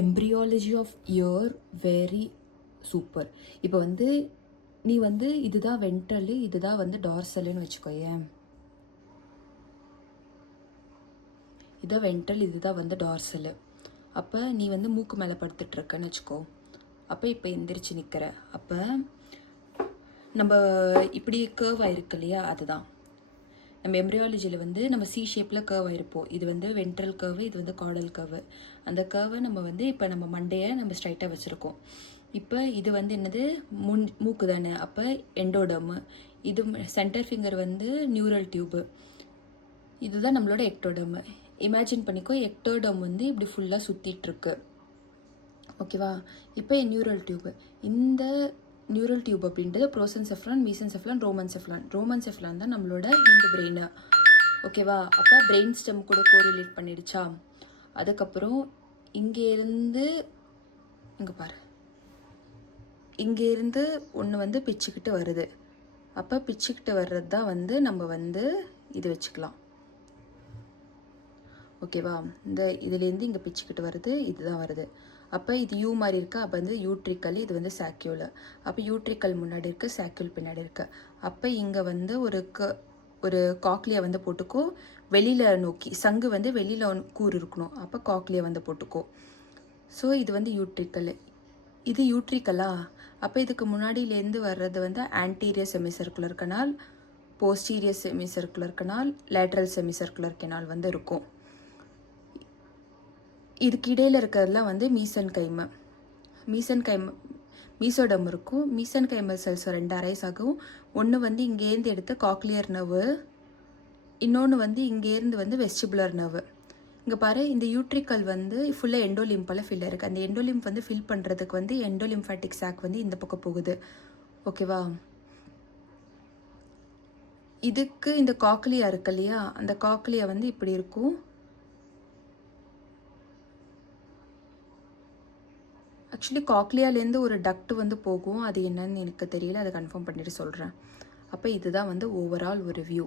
Embryology of ear very super. இப்போ வந்து நீ வந்து இதுதான் வென்ட்ரலு, இதுதான் வந்து டார்சலுன்னு வச்சுக்கோயேன். இதுதான் வென்ட்ரல், இதுதான் வந்து டார்சலு. அப்போ நீ வந்து மூக்கு மேலே படுத்துட்ருக்கன்னு வச்சுக்கோ. அப்போ இப்போ எந்திரிச்சு நிற்கிற. அப்போ நம்ம இப்படி கர்வ் ஆயிருக்கு இல்லையா, அதுதான் நம்ம எம்ப்ரியாலஜியில் வந்து நம்ம சி ஷேப்பில் கர்வ் ஆயிருப்போம். இது வந்து வென்ட்ரல் கர்வு, இது வந்து கார்டல் கர்வு. அந்த கர்வை நம்ம வந்து இப்போ நம்ம மண்டையை நம்ம ஸ்ட்ரைட்டாக வச்சுருக்கோம். இப்போ இது வந்து என்னது, மூக்கு தானே, அப்போ எண்டோடர்மு. இது சென்டர் ஃபிங்கர் வந்து நியூரல் டியூபு. இதுதான் நம்மளோட எக்டோடர்மு. இமேஜின் பண்ணிக்கோ, எக்டோடர்ம் வந்து இப்படி ஃபுல்லாக சுற்றிட்டுருக்கு. ஓகேவா? இப்போ நியூரல் டியூபு. இந்த நியூரல் டியூப் அப்படின்றது ப்ரோசென்செஃப்லான், மீசென்செஃப்லான், ரோமன்செஃப்லான் தான் நம்மளோட இந்த பிரெயின். ஓகேவா? அப்போ பிரெயின் ஸ்டெம் கூட கோரிலேட் பண்ணிடுச்சா. அதுக்கப்புறம் இங்கேருந்து இங்கே பாரு, இங்கேருந்து ஒன்று வந்து பிச்சுக்கிட்டு வருது. அப்போ பிச்சுக்கிட்டு வர்றது தான் வந்து நம்ம வந்து இது வச்சுக்கலாம். ஓகேவா? இந்த இதுலேருந்து இங்கே பிச்சுக்கிட்டு வருது, இதுதான் வருது. அப்போ இது யூ மாதிரி இருக்கா, அப்போ வந்து யூட்ரிக்கல், இது வந்து சாக்யூல். அப்போ யூட்ரிக்கல் முன்னாடி இருக்குது, சாக்யூல் பின்னாடி இருக்குது. அப்போ இங்கே வந்து ஒரு காக்லியா வந்து போட்டுக்கோ, வெளியில் நோக்கி. சங்கு வந்து வெளியில் கூறு இருக்கணும், அப்போ காக்லியா வந்து போட்டுக்கோ. ஸோ இது வந்து யூட்ரிக்கல். இது யூட்ரிக்கலா? அப்போ இதுக்கு முன்னாடியிலேருந்து வர்றது வந்து anterior semicircular canal, posterior semicircular canal, lateral semicircular canal வந்து இருக்கும். இதுக்கு இடையில் இருக்கிறதுலாம் வந்து மீசோடம் இருக்கும். மீசன் கைமல் செல்ஸ் ரெண்டு அரைஸ் ஆகும். ஒன்று வந்து இங்கேருந்து எடுத்து காக்லியர் நர்வு, இன்னொன்று வந்து இங்கேருந்து வந்து வெஸ்டிபுலர் நர்வு. இங்கே பாரு, இந்த யூட்ரிக்கல் வந்து ஃபுல்லாக எண்டோலிம்பால் ஃபில் இருக்குது. அந்த எண்டோலிம்ப் வந்து ஃபில் பண்ணுறதுக்கு வந்து எண்டோலிம்ஃபாட்டிக் சாக் வந்து இந்த பக்கம் போகுது. ஓகேவா? இதுக்கு இந்த காக்லியா இருக்கு இல்லையா, அந்த காக்லியா வந்து இப்படி இருக்கும். ஆக்சுவலி காக்லியாலேருந்து ஒரு டக்ட் வந்து போகும், அது என்னன்னு எனக்கு தெரியல, அதை கன்ஃபார்ம் பண்ணிட்டு சொல்கிறேன். அப்போ இதுதான் வந்து ஓவரால் ஒரு வியூ.